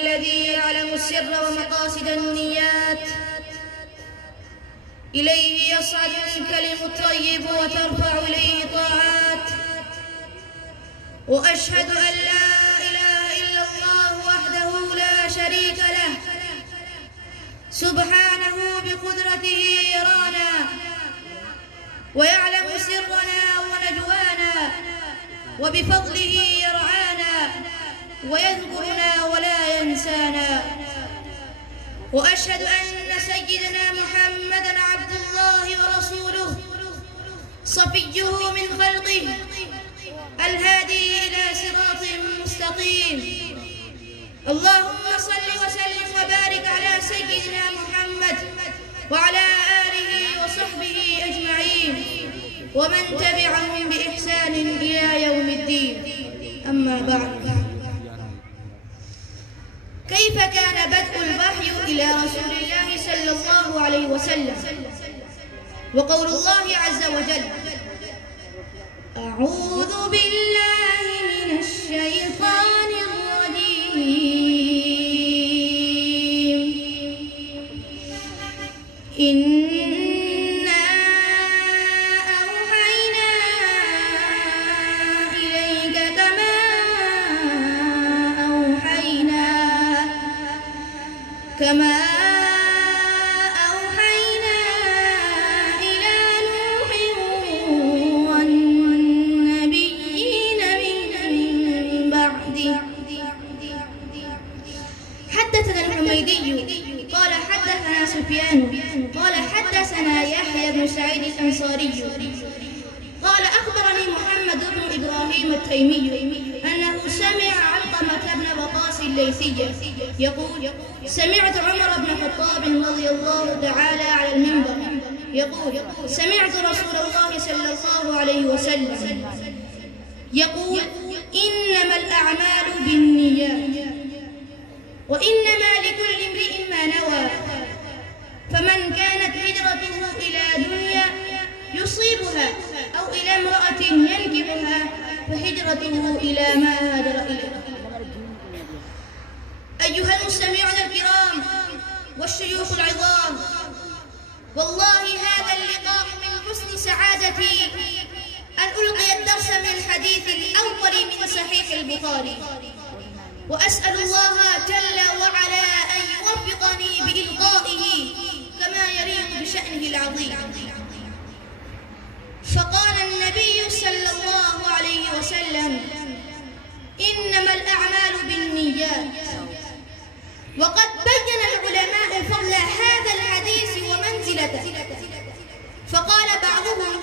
الذي يعلم السر ومقاصد النيات، إليه يصعد الكلم الطيب وترفع إليه طاعات. وأشهد أن لا إله إلا الله وحده لا شريك له، سبحانه بقدرته يرانا ويعلم سرنا ونجوانا، وبفضله يرعانا ويذكرنا ولا ينسانا. وأشهد أن سيدنا محمدًا عبد الله ورسوله، صفيه من خلقه، الهادي إلى صراط مستقيم. اللهم صل وسلم وبارك على سيدنا محمد وعلى آله وصحبه أجمعين ومن تبعهم بإحسان إلى يوم الدين. أما بعد، كيف كان بدء الوحي إلى رسول الله صلى الله عليه وسلم؟ وقول الله عز وجل: أعوذ بالله من الشيطان الرجيم. إنا أوحينا إليك كما أوحينا إلى نوح والنبيين من بعده. حدثنا الحميدي قال حدثنا سفيان قال حدثنا يحيى بن سعيد الأنصاري قال أخبرني محمد بن إبراهيم التيمي أنه سمع علقمة بن وقاص الليثي يقول: سمعت عمر بن الخطاب رضي الله تعالى على المنبر يقول: سمعت رسول الله صلى الله عليه وسلم يقول: إنما الأعمال بالنيات وإنما لكل امرئ ما نوى، فمن كانت هجرته إلى دنيا يصيبها أو إلى امرأة ينكبها فهجرته إلى ما هاجر إليه. أيها المستمعون الكرام والشيوخ العظام، والله هذا اللقاء من حسن سعادتي أن ألقي الدرس من الحديث الأول من صحيح البخاري، وأسأل الله جل وعلا أن يوفقني بإلقائه كما يليق بشأنه العظيم. فقال النبي صلى الله عليه وسلم: إنما الأعمال بالنيات. وقد بين العلماء فضل هذا الحديث ومنزلته، فقال بعضهم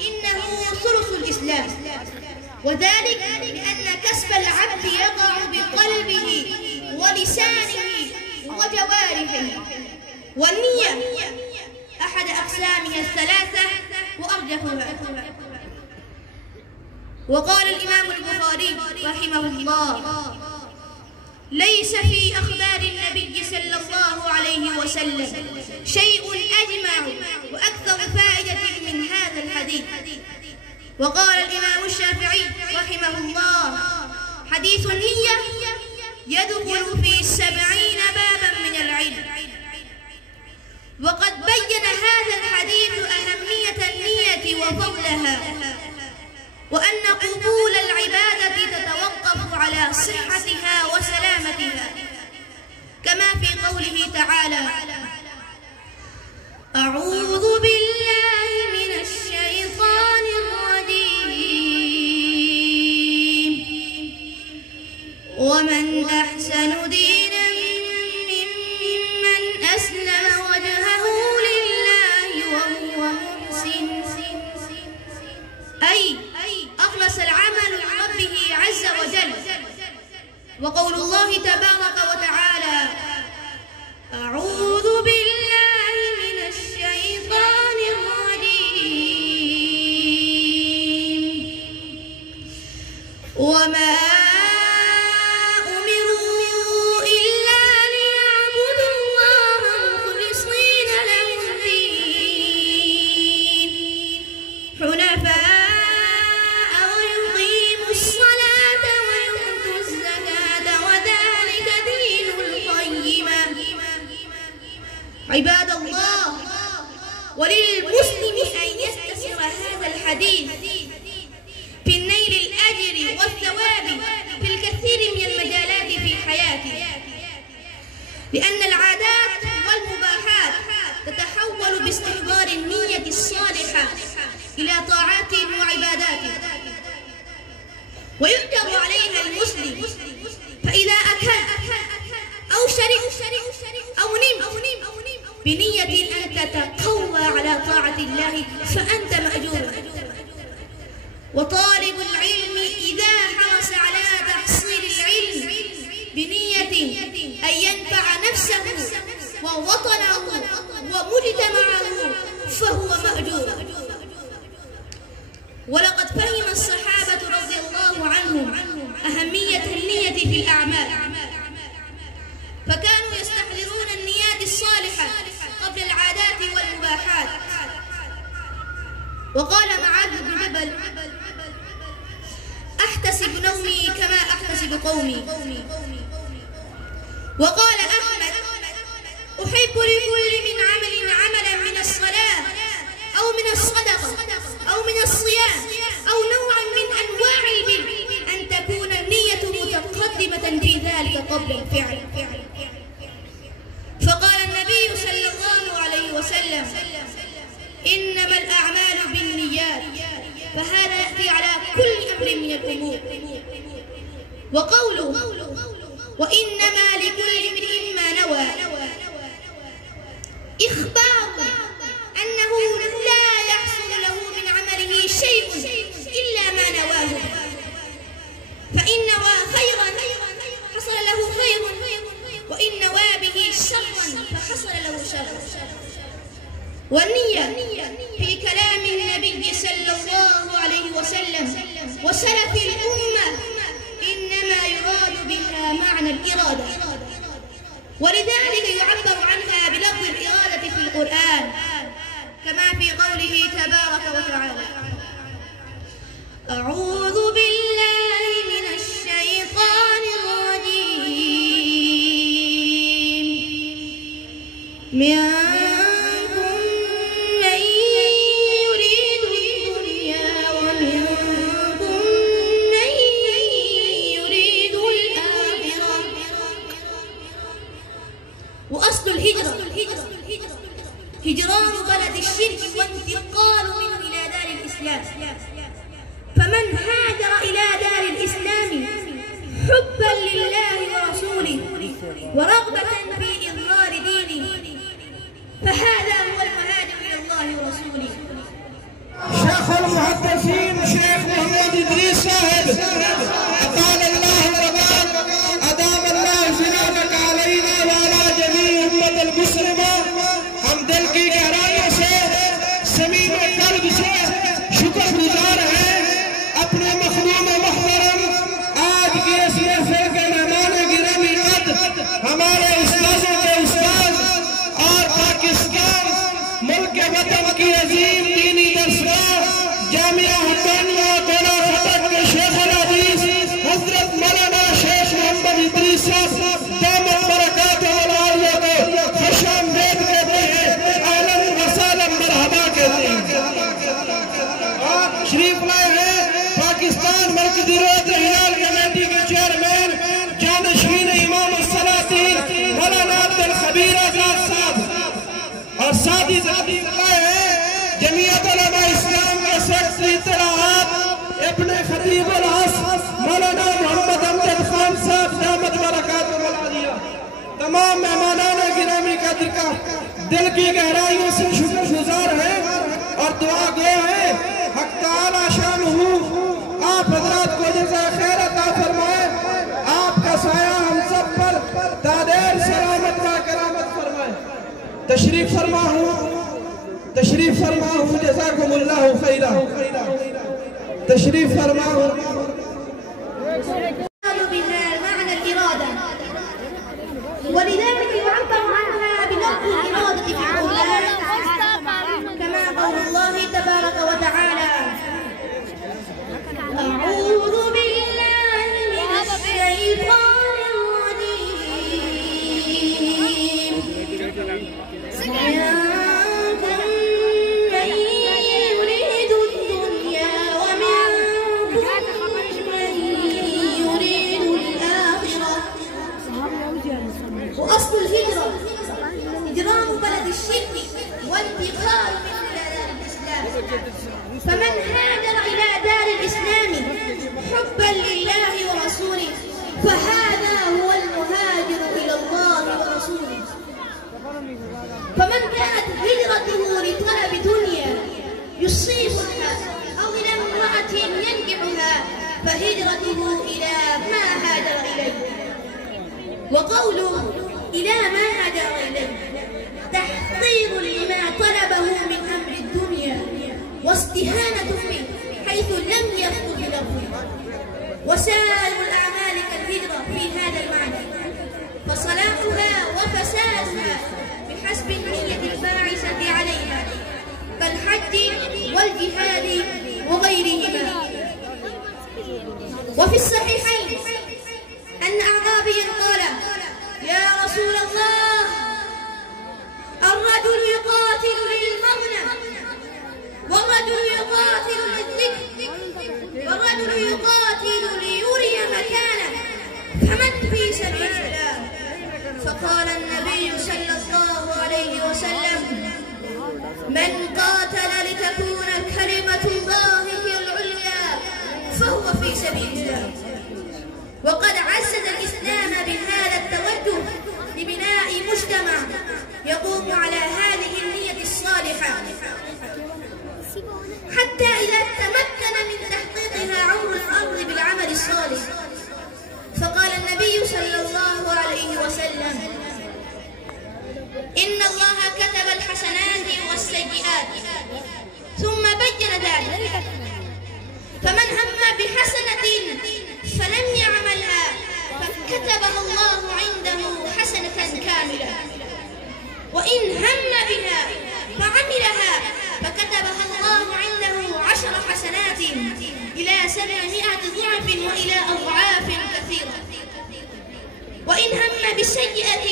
إنه ثلث الإسلام، وذلك لأن كسب العبد يقع بقلبه ولسانه وجوارحه، والنية أحد أقسامها الثلاثة وأرجحها. وقال الإمام البخاري رحمه الله: ليس في أخبار النبي صلى الله عليه وسلم شيء أجمع وأكثر فائدة من هذا الحديث. وقال الإمام الشافعي رحمه الله: حديث النية يدخل في 70 بابا من العلم. وقد بين هذا الحديث أهمية النية وفضلها، وأن قبول العبادة تتوقف على صحتها وسلامتها، كما في قوله تعالى: أعوذ بالله من الشيطان الرجيم. ومن أحسن دينا ممن أسلم وجهه لله وهو محسن، أي أخلص العمل لربه عز وجل. وقول الله تبارك وتعالى: أعوذ بالله من الشيطان الرجيم. وما أمروا إلا ليعبدوا الله مخلصين له الدين حنفاء ويقيموا الصلاة ويؤتوا الزكاة وذلك عباد الله، وللمسلم أن يستسر هذا الحديث في النيل الأجر والثواب في الكثير من المجالات في حياته، لأن العادات والمباحات تتحول باستحضار النية الصالحة إلى طاعات وعبادات، ويؤجر عليها المسلم. فإذا أكل أو شرب أو نم بنية أن تتقوى على طاعة الله فأنت مأجور. وطالب العلم إذا حرص على تحصيل العلم بنية أن ينفع نفسه ووطنه ومجتمعه فهو مأجور. ولقد فهم الصحابة رضي الله عنهم أهمية النية في الأعمال، فكانوا يستحضرون النيات الصالحة قبل العادات والمباحات. وقال معاذ بن جبل: أحتسب نومي كما أحتسب قومي. وقال أحمد: أحب لكل من عمل عملا من الصلاة أو من الصدقة أو من الصيام أو نوعا من أنواع البر أن تكون النية متقدمة في ذلك قبل الفعل. فقال النبي صلى الله عليه وسلم: إنما الأعمال بالنيات، فهذا يأتي على كل أمر من الأمور. وقوله: وإنما لكل امرئ ما نوى، إخبار أنه لا يحصل له من عمله شيء إلا ما نواه، فإن نوى خيرا حصل له خير، وإن نوى به شرا فحصل له شر. والنية في كلام النبي صلى الله عليه وسلم وسلف الأمة إنما يراد بها معنى الإرادة، ولذلك يعبر عنها بلفظ الإرادة في القرآن، كما في قوله تبارك وتعالى: أعوذ بالله من الشيطان الرجيم، منكم من يريد الدنيا ومنكم من يريد الآخرة. وأصل الهجرة هجران بلد الشرك وانتقال منه إلى دار الإسلام، فمن هاجر إلى دار الإسلام حبا لله ورسوله ورغبة في إظهار دينه فهذا هو المهاجر إلى الله ورسوله. شيخ المحدثين شيخ محمد إدريس صاحب أطال الله وبارك أدام الله سلامك علينا وعلى جميع أمة المسلمة. हम दिल की गहराइयों से समीम कल्ब से शुक्रगुजार हैं अपने मखदूम मुहतरम आज की इस महफिल के मेहमान गिरामी कद हमारे उस्तादों के उस्ताद और पाकिस्तान मुल्क वतन की अजीम दीनी दरसगाह जामिया हक्कानिया गोला फतह के शेख हदीस हजरत मौलाना शेख मोहम्मद इदरीस साहब दामत बरकातुहु व आलियतुहु को खुशामदीद कहते हैं, अहलन व सहलन मरहबा कहते हैं। शरीफ लाए हैं पाकिस्तान मरकजी रोज़ हिलाल कमेटी के चेयरमैन जानशीन इमाम सलातीन मौलाना अब्दुल खबीर आजाद साहब, और साथ ही लाए हैं जमीयत उलमा इस्लाम के सेक्रेटरी तलाआत अपने खतीब उल हस मौलाना मोहम्मद अमजद खान साहब दामत बरकातुहु व आलिया। तमाम मेहमानान गिरामी का दिल की गहराइयों से शुक्रगुजार है और दुआ गो है हक तआला शानुहु आप हजरात को जज़ा खैर अता फरमाए, आपका साया हम सब पर दादेर सलामत का करामत फरमाए। तशरीफ फरमा हूँ जज़ाकुमुल्लाहु खैरा। तशरीफ फरमा हूँ معنى الإرادة، ولذلك يعبر عنها بلفظ الإرادة في القرآن، كما قول الله تبارك وتعالى: أعوذ بالله من الشيطان الرجيم، الهجرة إجرام بلد الشرك وانتقال من دار الإسلام. فمن هاجر إلى دار الإسلام حبا لله ورسوله فهذا هو المهاجر إلى الله ورسوله. فمن كانت هجرته لطلب دنيا يصيبها أو إلى امرأة ينكحها فهجرته إلى ما هاجر إليه. وقوله إلى ما هاجر إليه تحقير لما طلبه من أمر الدنيا واستهانة منه حيث لم يخطر له. وسائر الأعمال كالهجرة في هذا المعنى، فصلاحها وفسادها بحسب النية الباعثة عليها كالحج والجهاد وغيرهما. وفي الصحيحين أن أعرابيا قال: يا رسول الله، الرجل يقاتل للمغنم، والرجل يقاتل للذكر، والرجل يقاتل ليري مكانه، فمن في سبيل الله؟ فقال النبي صلى الله عليه وسلم: من قاتل لتكون كلمة الله هي العليا فهو في سبيل الله. وقد عزز الإسلام بهذا التوجه لبناء مجتمع يقوم على هذه النية الصالحة، حتى إذا تمكن من تحقيقها عمر الأرض بالعمل الصالح. فقال النبي صلى الله عليه وسلم: إن الله كتب الحسنات والسيئات ثم بين ذلك، فمن هم بحسنة فلم يعملها فكتبها الله عنده حسنة كاملة، وإن هم بها فعملها فكتبها الله عنده 10 حسنات إلى 700 ضعف وإلى أضعاف كثيرة. وإن هم بسيئة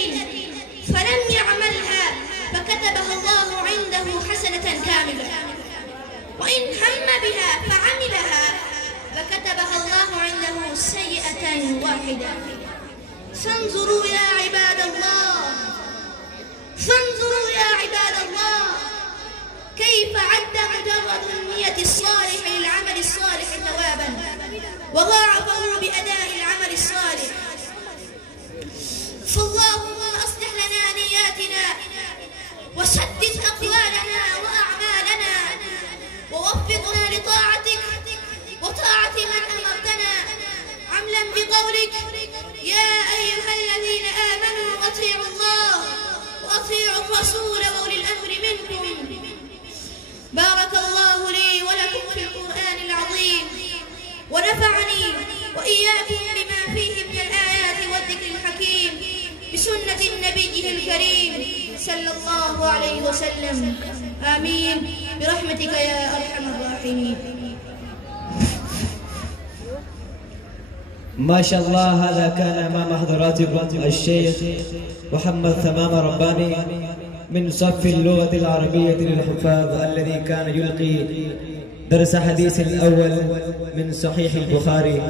فلم يعملها فكتبها الله عنده حسنة كاملة، وإن هم بها فعملها فكتبها الله عنده سيئة واحدة. فانظروا يا عباد الله، فانظروا يا عباد الله كيف عد مجرد النية الصالح للعمل الصالح ثوابا، وضاعفه بأداء العمل الصالح. فاللهم أصلح لنا نياتنا وسدد أقوالنا وأعمالنا، ووفقنا لطاعتك وطاعة من أمرتنا، عملا بقولك: يا أيها الذين آمنوا أطيعوا الله وأطيعوا الرسول وأولي الأمر منكم. بارك الله لي ولكم في القرآن العظيم، ونفعني وإياكم بما فيه من الآيات والذكر الحكيم بسنة نبيه الكريم صلى الله عليه وسلم. آمين برحمتك يا أرحم الراحمين. ما شاء الله. هذا كان أمام حضراتكم الشيخ محمد ثمام رباني من صف اللغة العربية للحفاظ، الذي كان يلقي درس حديث الأول من صحيح البخاري.